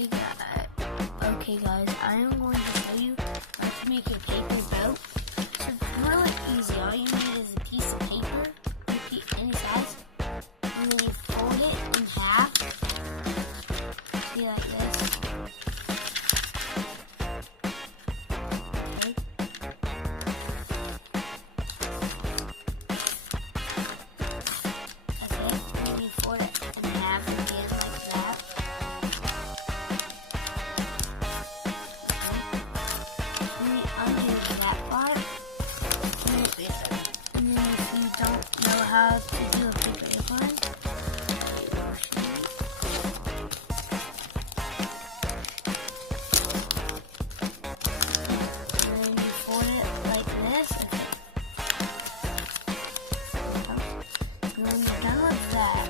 Okay guys, I am going to show you how to make a paper boat. So it's really easy. All you need is a piece of paper, any size, and then you fold it in half. See, like this. Okay. That's it. And then you fold it in half again like that. And then if you don't know how to do a paper airplane, and then you fold it like this. And when you're done with that,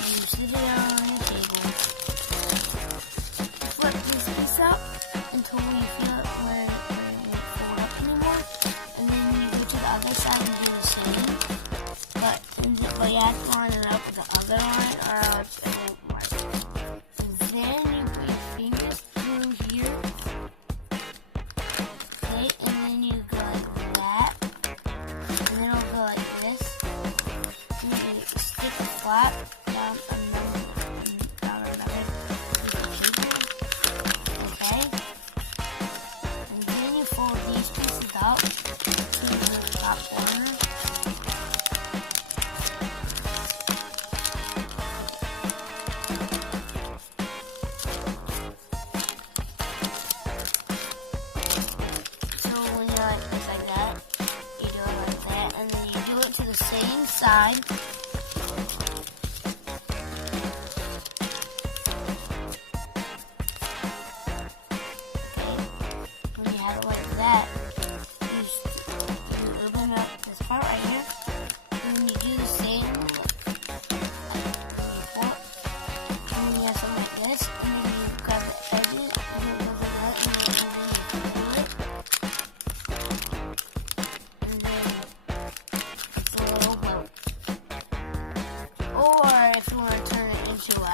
you sit it on your table. Flip this piece up until you feel it where it won't fold up anymore. And then you go to the other side and do the same. But you have to line it up with the other line or else it won't work. And then you put your fingers through here. Okay, and then you go like that. And then it'll go like this. And then you stick a flap down another piece of paper. Okay? And then you fold these pieces out to the top corner. So when you're like this like that, you do it like that, and then you do it to the same side. When you have it like that, you open up this part right here, and then you do the same, and then you have something like this, and then you grab the edges, and then go like that, and then you pull it, and then it's a little boat. Or if you want to turn it into a